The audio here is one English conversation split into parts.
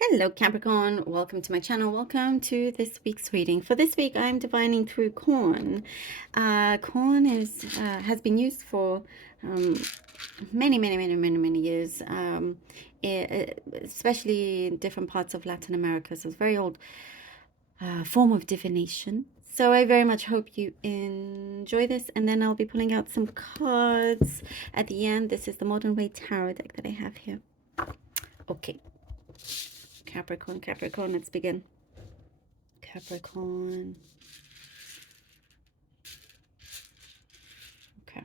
Hello Capricorn, welcome to my channel. Welcome to this week's reading. For this week, I'm divining through corn. Corn has been used for many years, especially in different parts of Latin America. So it's a very old form of divination. So I very much hope you enjoy this, and then I'll be pulling out some cards at the end. This is the Modern Way Tarot deck that I have here. Okay. Capricorn, let's begin. Capricorn. Okay.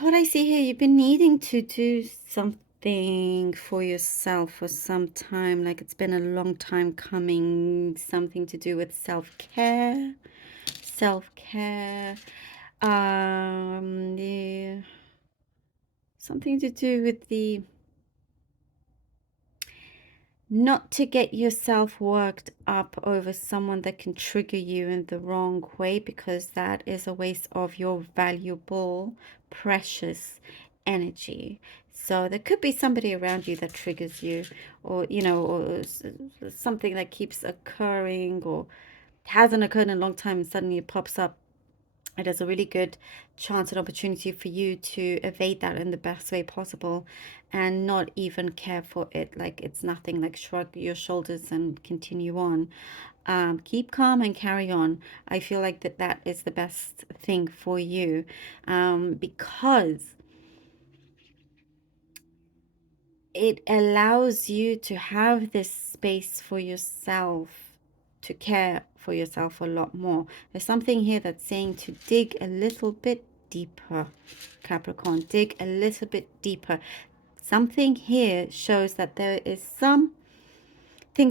What I see here, you've been needing to do something for yourself for some time, like it's been a long time coming, something to do with self-care, something to do with the not to get yourself worked up over someone that can trigger you in the wrong way, because that is a waste of your valuable, precious energy. So there could be somebody around you that triggers you, or or something that keeps occurring or hasn't occurred in a long time and suddenly it pops up. It is a really good chance and opportunity for you to evade that in the best way possible and not even care for it like it's nothing, like shrug your shoulders and continue on. Keep calm and carry on. I feel like that is the best thing for you, because it allows you to have this space for yourself, to care for yourself a lot more. There's something here that's saying to dig a little bit deeper, Capricorn. Dig a little bit deeper. Something here shows that there is something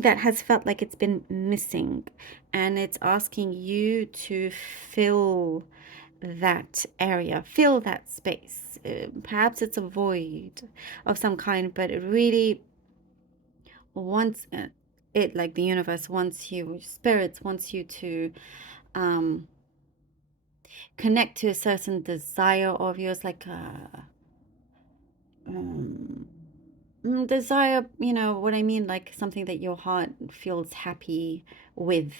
that has felt like it's been missing, and it's asking you to fill that area, fill that space. Perhaps it's a void of some kind, but it really wants it, like the universe wants you, spirits wants you to connect to a certain desire of yours, like a desire, you know what I mean, like something that your heart feels happy with,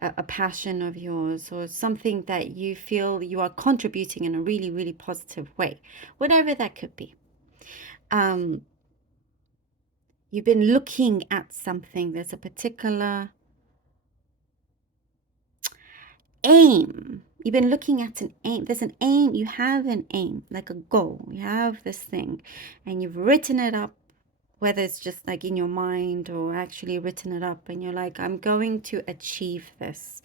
a passion of yours, or something that you feel you are contributing in a really positive way, whatever that could be. You've been looking at something. There's a particular aim. You've been looking at an aim. There's an aim. You have an aim, like a goal. You have this thing and you've written it up, whether it's just like in your mind or actually written it up, and you're like, I'm going to achieve this.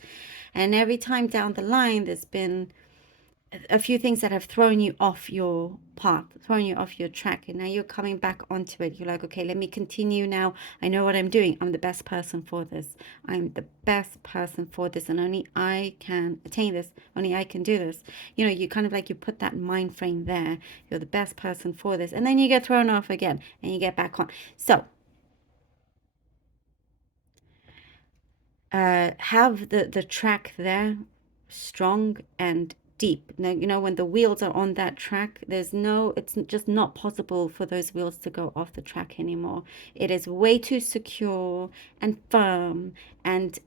And every time down the line, there's been a few things that have thrown you off your path, thrown you off your track, and now you're coming back onto it. You're like, okay, let me continue now. I know what I'm doing. I'm the best person for this. I'm the best person for this, and only I can attain this. Only I can do this. You know, you kind of like, you put that mind frame there. You're the best person for this, and then you get thrown off again and you get back on. So have the track there strong and deep. Now, you know, when the wheels are on that track, it's just not possible for those wheels to go off the track anymore. It is way too secure and firm and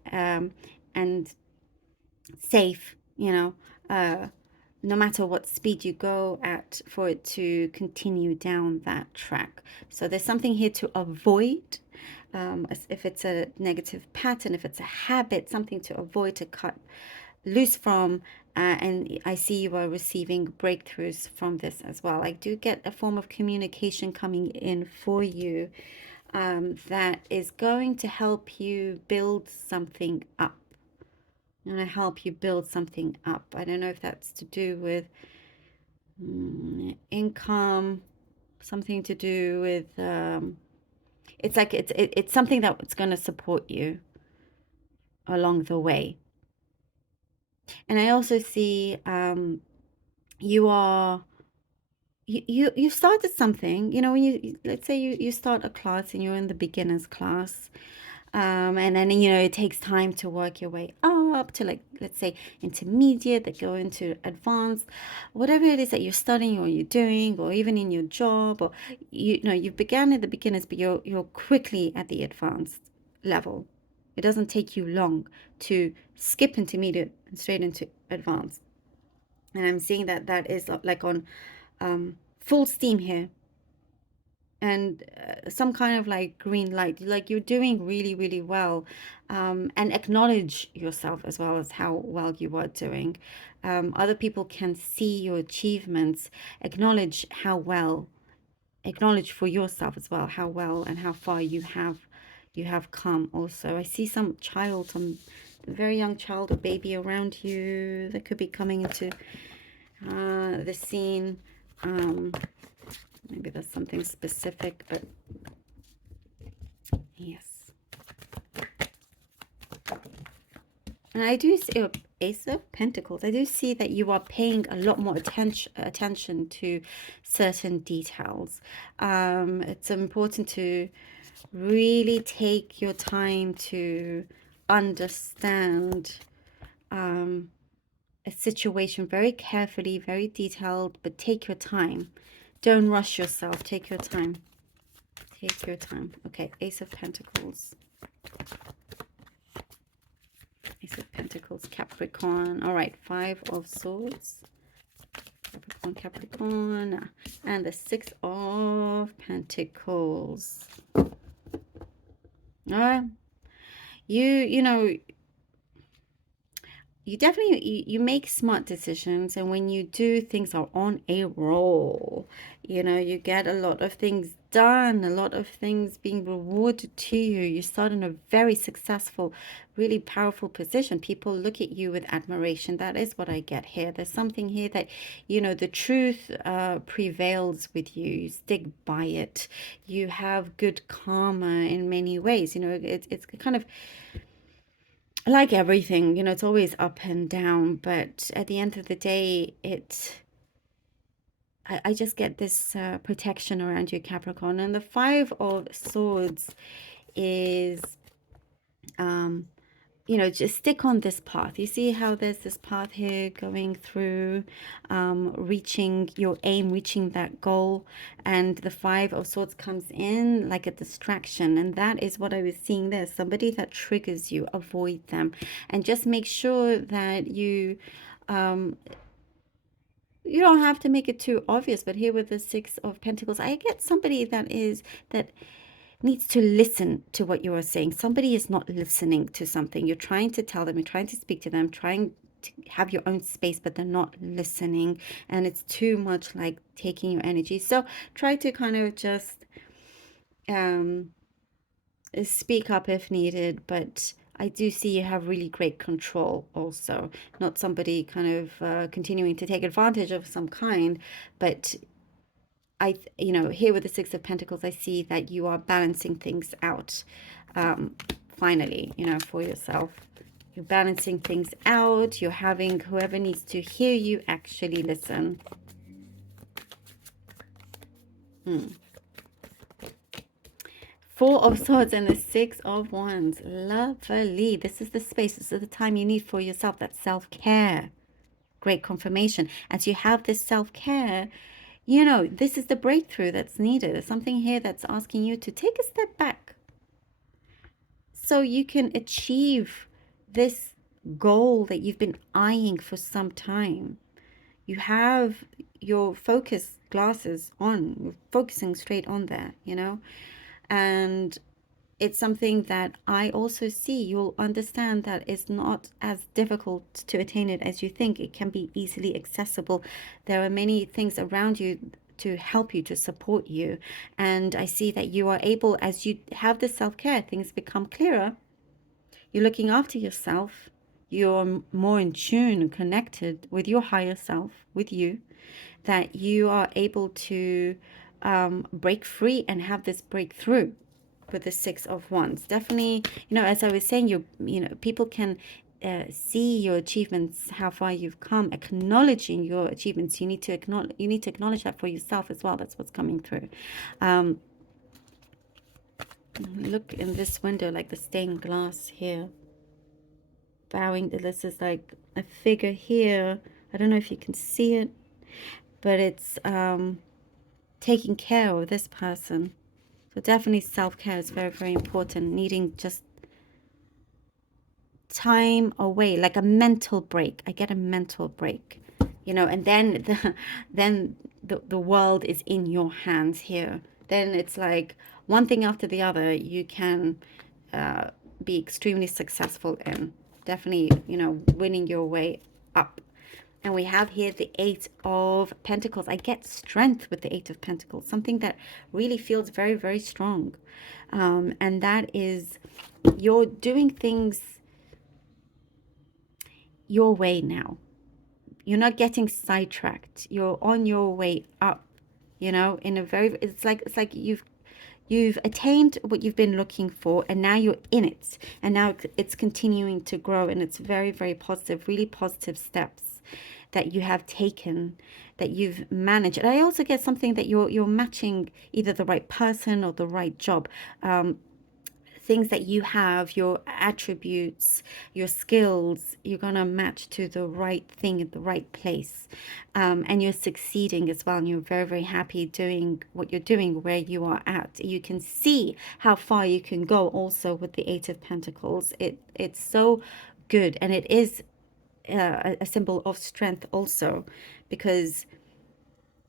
safe, you know, no matter what speed you go at, for it to continue down that track. So there's something here to avoid. If it's a negative pattern, if it's a habit, something to avoid, to cut loose from. And I see you are receiving breakthroughs from this as well. I do get a form of communication coming in for you, that is going to help you build something up. I'm going to help you build something up. I don't know if that's to do with income, something to do with it's like it's something that's going to support you along the way. And I also see you are you started something, you know, when you, let's say you start a class and you're in the beginners class, And then, it takes time to work your way up to, like, let's say intermediate, that go into advanced, whatever it is that you're studying or you're doing, or even in your job, or you've begun at the beginners, but you're quickly at the advanced level. It doesn't take you long to skip intermediate and straight into advanced. And I'm seeing that is like on full steam here, and some kind of like green light, like you're doing really, really well. And acknowledge yourself as well as how well you are doing. Other people can see your achievements. Acknowledge for yourself as well how well and how far you have come. Also, I see some very young child or baby around you that could be coming into the scene. Maybe that's something specific, but yes. And I do see Ace of Pentacles. I do see that you are paying a lot more attention to certain details. It's important to really take your time to understand a situation very carefully, very detailed, but take your time. Don't rush yourself. Take your time. Take your time. Okay, Ace of Pentacles. Ace of Pentacles, Capricorn. All right, Five of Swords. Capricorn. And the Six of Pentacles. All right. You definitely you make smart decisions, and when you do, things are on a roll. You get a lot of things done, a lot of things being rewarded to you. You start in a very successful, really powerful position. People look at you with admiration. That is what I get here. There's something here that the truth prevails with you. You stick by it. You have good karma in many ways. It's kind of like everything, it's always up and down, but at the end of the day, I just get this protection around you, Capricorn. And the Five of Swords is, just stick on this path. You see how there's this path here going through, reaching your aim, reaching that goal. And the Five of Swords comes in like a distraction. And that is what I was seeing there. Somebody that triggers you, avoid them. And just make sure that you don't have to make it too obvious. But here with the Six of Pentacles, I get somebody that needs to listen to what you are saying. Somebody is not listening to something. You're trying to tell them, you're trying to speak to them, trying to have your own space, but they're not listening. And it's too much like taking your energy. So try to kind of just speak up if needed. But I do see you have really great control also. Not somebody kind of continuing to take advantage of some kind, but here with the Six of Pentacles, I see that you are balancing things out, finally, for yourself. You're balancing things out. You're having whoever needs to hear you actually listen. Four of Swords and the Six of Wands. Lovely. This is the space. This is the time you need for yourself. That self-care. Great confirmation. As you have this self-care, this is the breakthrough that's needed. There's something here that's asking you to take a step back so you can achieve this goal that you've been eyeing for some time. You have your focus glasses on. You're focusing straight on there, and it's something that I also see. You'll understand that it's not as difficult to attain it as you think. It can be easily accessible. There are many things around you to help you, to support you. And I see that you are able, as you have the self-care, things become clearer. You're looking after yourself. You're more in tune and connected with your higher self, with you, that you are able to break free and have this breakthrough with the Six of Wands. Definitely, as I was saying, people can see your achievements, how far you've come, acknowledging your achievements. You need to acknowledge that for yourself as well. That's what's coming through. Look in this window, like the stained glass here. Bowing, this is like a figure here. I don't know if you can see it, but it's taking care of this person. So definitely self-care is very, very important. Needing just time away, like a mental break. I get a mental break, you know, and then the world is in your hands here. Then it's like one thing after the other you can be extremely successful in. Definitely, you know, winning your way up. And we have here the Eight of Pentacles. I get strength with the Eight of Pentacles, something that really feels very, very strong. And that is you're doing things your way now. You're not getting sidetracked. You're on your way up, you know, in a very, it's like you've attained what you've been looking for, and now you're in it, and now it's continuing to grow, and it's very, very positive, really positive steps that you have taken, that you've managed. And I also get something that you're matching either the right person or the right job. Things that you have, your attributes, your skills, you're going to match to the right thing at the right place. And you're succeeding as well. And you're very, very happy doing what you're doing where you are at. You can see how far you can go also with the Eight of Pentacles. It's so good. And it is a symbol of strength also, because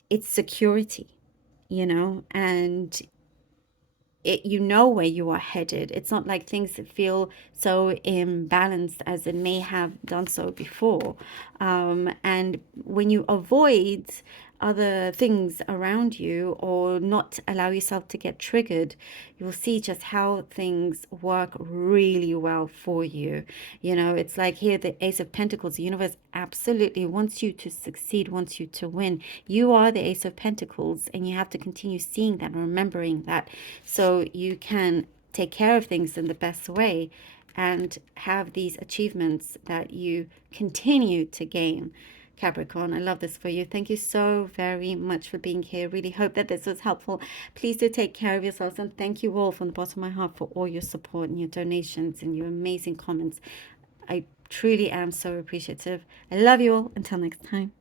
it's security, you know, and you know where you are headed. It's not like things feel so imbalanced as it may have done so before. And when you avoid other things around you or not allow yourself to get triggered, you'll see just how things work really well for you. You know, it's like here, the Ace of Pentacles, the universe absolutely wants you to succeed, wants you to win. You are the Ace of Pentacles, and you have to continue seeing that, remembering that, so you can take care of things in the best way and have these achievements that you continue to gain. Capricorn, I love this for you. Thank you so very much for being here. Really hope that this was helpful. Please do take care of yourselves, and thank you all from the bottom of my heart for all your support and your donations and your amazing comments. I truly am so appreciative. I love you all. Until next time.